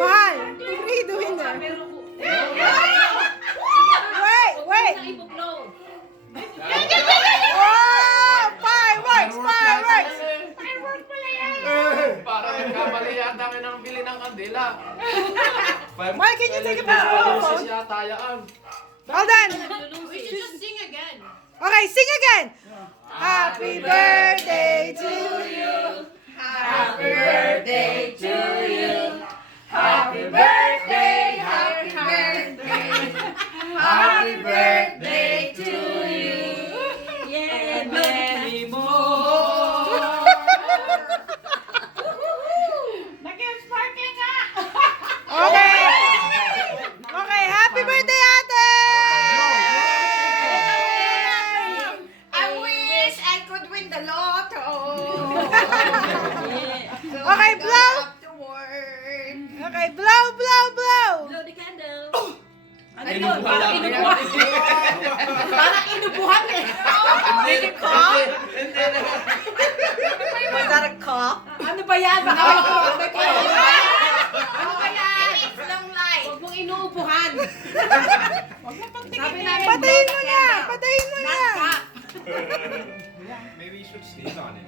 Mahal, free the winner. Wait, wait. Oh, fireworks, fireworks. Parang nagkamali yata kami ng bili ng kandila. Mahal, can you take a picture with your phone? Siya tayaan. Hold on. We should just sing again. Okay, sing again. Happy birthday to you. Happy birthday to you. Happy birthday, happy birthday. Happy birthday to you. Yeah, many more. Nag-sparkling nga. Okay. Okay, happy birthday, ate. I wish I could win the lotto. Okay, blow. To work. Okay, blow, blow, blow. Blow the candle. Ano Ay, yun? Parang inubuhan. inubuhan. Parang inubuhan eh. Hindi ko. Hindi na. Was that a cough? Ano ba yan? Baka ano ba yan? It's long life. Huwag mong inuupuhan. Sabi namin, Patayin mo na. Patayin mo na. Maybe you should sneeze on it.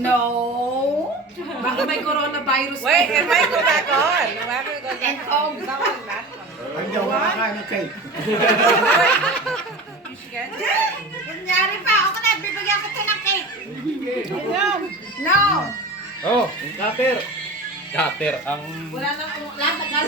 No. Baka may coronavirus. Wait, it might go back on. Whoever goes back And home. Hindi ako makakain ng cake. Kunyari pa, ako na, bibigyan kita ng cake. No. Oh, yung cutter. Cutter, ang... Wala na, lahat